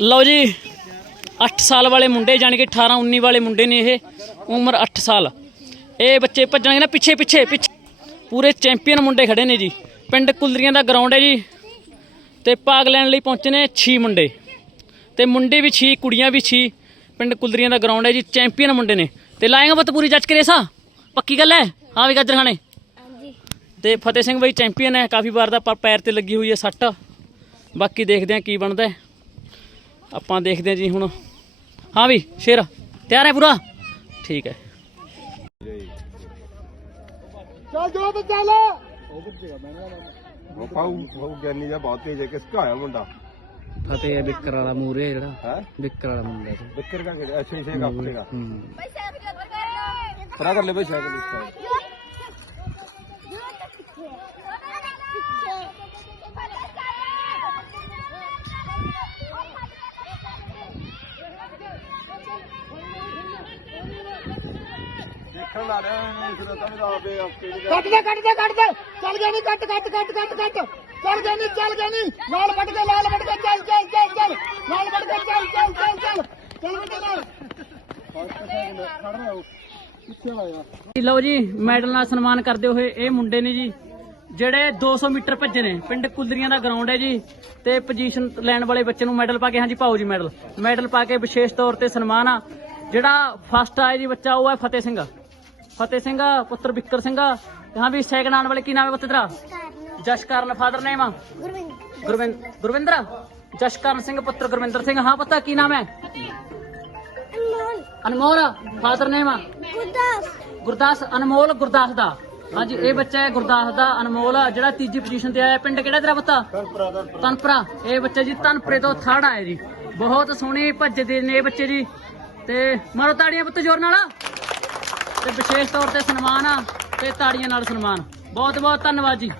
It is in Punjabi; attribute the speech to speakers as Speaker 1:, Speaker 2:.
Speaker 1: ਲਓ ਜੀ 8 ਸਾਲ ਵਾਲੇ ਮੁੰਡੇ ਜਾਣੀ ਕਿ 18 19 ਵਾਲੇ ਮੁੰਡੇ ਨੇ ਇਹ ਉਮਰ 8 ਸਾਲ। ਇਹ ਬੱਚੇ ਭੱਜਣਗੇ ਨਾ ਪਿੱਛੇ ਪਿੱਛੇ ਪਿੱਛੇ। ਪੂਰੇ ਚੈਂਪੀਅਨ ਮੁੰਡੇ ਖੜੇ ਨੇ ਜੀ। ਪਿੰਡ ਕੁਲਰੀਆਂ ਦਾ ਗਰਾਊਂਡ ਹੈ ਜੀ। ਤੇ ਭਾਗ ਲੈਣ ਲਈ ਪਹੁੰਚੇ ਨੇ 6 ਮੁੰਡੇ। ਤੇ ਮੁੰਡੇ ਵੀ 6 ਕੁੜੀਆਂ ਵੀ 6 ਪਿੰਡ ਕੁਲਰੀਆਂ ਦਾ ਗਰਾਊਂਡ ਹੈ ਜੀ। ਚੈਂਪੀਅਨ ਮੁੰਡੇ ਨੇ। ਤੇ ਲਾਏਗਾ ਬਤ ਪੂਰੀ ਜੱਜ ਕਰੇਸਾ ਪੱਕੀ ਗੱਲ ਹੈ? ਹਾਂ ਵੀ ਗਾਜਰ ਖਾਣੇ। ਤੇ ਫਤਿਹ ਸਿੰਘ ਬਾਈ ਚੈਂਪੀਅਨ ਹੈ। ਕਾਫੀ ਵਾਰ ਦਾ ਪਰ ਪੈਰ ਤੇ ਲੱਗੀ ਹੋਈ ਹੈ ਸੱਟ। ਬਾਕੀ ਦੇਖਦੇ ਹਾਂ ਕੀ ਬਣਦਾ ਹੈ। ਆਪਾਂ ਦੇਖਦੇ ਹਾਂ ਜੀ ਹੁਣ। ਹਾਂ ਵੀ ਸ਼ੇਰ ਤਿਆਰ ਹੈ ਪੂਰਾ? ਠੀਕ ਹੈ।
Speaker 2: ਚੱਲ ਜੋ ਤੇ ਚੱਲ।
Speaker 3: ਉਹ ਪਾਉ ਉਹ ਗਿਆਨੀ ਦਾ ਬਹੁਤ ਤੇਜ ਹੈ ਕਿਸ ਕਾ ਆਇਆ ਮੁੰਡਾ?
Speaker 1: ਫਤਿਹ ਬਿੱਕਰ ਵਾਲਾ ਮੂਰੇ ਜਿਹੜਾ।
Speaker 3: ਹੈ?
Speaker 1: ਬਿੱਕਰ ਵਾਲਾ ਮੁੰਡਾ
Speaker 3: ਬਿੱਕਰ ਕਾ ਕਿਹੜਾ ਅੱਛੇ ਸੇ ਕੱਪ ਲੇਗਾ
Speaker 1: ਹੂੰ।
Speaker 3: ਪਰਾ ਕਰ ਲੈ ਬਈ ਇਸ ਦੇਖਣ ਲਾ ਰਿਹਾ ਤਾਂ ਆਪੇ
Speaker 2: ਕੱਟ ਦੇ ਕੱਟ ਦੇ ਕੱਟ ਦੇ। ਚੱਲ ਗਿਆ ਨਹੀਂ ਕੱਟ ਕੱਟ ਕੱਟ ਕੱਟ ਕੱਟ। ਚੱਲ ਗਿਆ ਨਹੀਂ ਚੱਲ ਗਿਆ ਨਹੀਂ ਨਾਲ ਵੱਟ ਕੇ ਲਾਲ ਵੱਟ ਕੇ ਚੱਲ ਚੱਲ ਚੱਲ ਚੱਲ। ਨਾਲ ਵੱਟ ਕੇ ਚੱਲ ਚੱਲ ਚੱਲ ਚੱਲ। ਚੱਲ ਵੱਟ ਨਾਲ। ਕਿੱਥੇ ਆਇਆ
Speaker 1: ਲਓ ਜੀ ਮੈਡਲ ਨਾਲ ਸਨਮਾਨ ਕਰਦੇ ਹੋਏ ਇਹ ਮੁੰਡੇ ਨੇ ਜੀ ਜਿਹੜੇ 200 ਮੀਟਰ ਭੱਜੇ ਨੇ। ਪਿੰਡ ਕੁਲਦਰੀਆਂ ਦਾ ਗਰਾਊਂਡ ਹੈ ਜੀ ਤੇ ਪੋਜੀਸ਼ਨ ਲੈਣ ਵਾਲੇ ਬੱਚੇ ਨੂੰ ਮੈਡਲ ਪਾ ਕੇ ਹਾਂਜੀ ਪਾਓ ਜੀ ਮੈਡਲ। ਮੈਡਲ ਪਾ ਕੇ ਵਿਸ਼ੇਸ਼ ਤੌਰ ਤੇ ਸਨਮਾਨ ਆ। ਜਿਹੜਾ ਫਸਟ ਆਇਆ ਜੀ ਬੱਚਾ ਉਹ ਹੈ ਫਤਿਹ ਸਿੰਘ। ਫਤਿਹ ਸਿੰਘ ਪੁੱਤਰ ਬਿੱਕਰ ਸਿੰਘ। ਤੇ ਹਾਂ ਵੀ ਸੈਕਿੰਡ ਆਉਣ ਵਾਲੇ ਕੀ ਨਾਮ ਹੈ ਪੁੱਤ ਤੇਰਾ? ਜਸ਼ਕਰਨ। ਫਾਦਰ ਨੇਮ ਆ? ਗੁਰਵਿੰਦ ਗੁਰਵਿੰਦਰ? ਜਸ਼ਕਰਨ ਸਿੰਘ ਪੁੱਤਰ ਗੁਰਵਿੰਦਰ ਸਿੰਘ। ਹਾਂ ਪਤਾ ਕੀ ਨਾਮ ਹੈ? ਅਨਮੋਲ। ਫਾਦਰ ਨੇਮ ਆ? ਗੁਰਦਾਸ। ਅਨਮੋਲ ਗੁਰਦਾਸ ਦਾ। ਹਾਂਜੀ ਇਹ ਬੱਚਾ ਹੈ ਗੁਰਦਾਸ ਦਾ ਅਨਮੋਲ ਆ, ਜਿਹੜਾ ਤੀਜੀ ਪੋਜੀਸ਼ਨ ਤੇ ਆਇਆ। ਪਿੰਡ ਕਿਹੜਾ ਤੇਰਾ ਪੁੱਤ? ਤਨਪਰਾ ਇਹ ਬੱਚਾ ਜੀ ਤਨਪਰੇ ਤੋਂ ਥਰਡ ਆਇਆ ਜੀ। ਬਹੁਤ ਸੋਹਣੇ ਭੱਜਦੇ ਨੇ ਇਹ ਬੱਚੇ ਜੀ। ਤੇ ਮਾਰੋ ਤਾੜੀਆਂ ਪੁੱਤ ਜ਼ੋਰ ਨਾਲ। ਤੇ ਵਿਸ਼ੇਸ਼ ਤੌਰ ਤੇ ਸਨਮਾਨ ਆ ਤੇ ਤਾੜੀਆਂ ਨਾਲ ਸਨਮਾਨ। ਬਹੁਤ ਬਹੁਤ ਧੰਨਵਾਦ ਜੀ।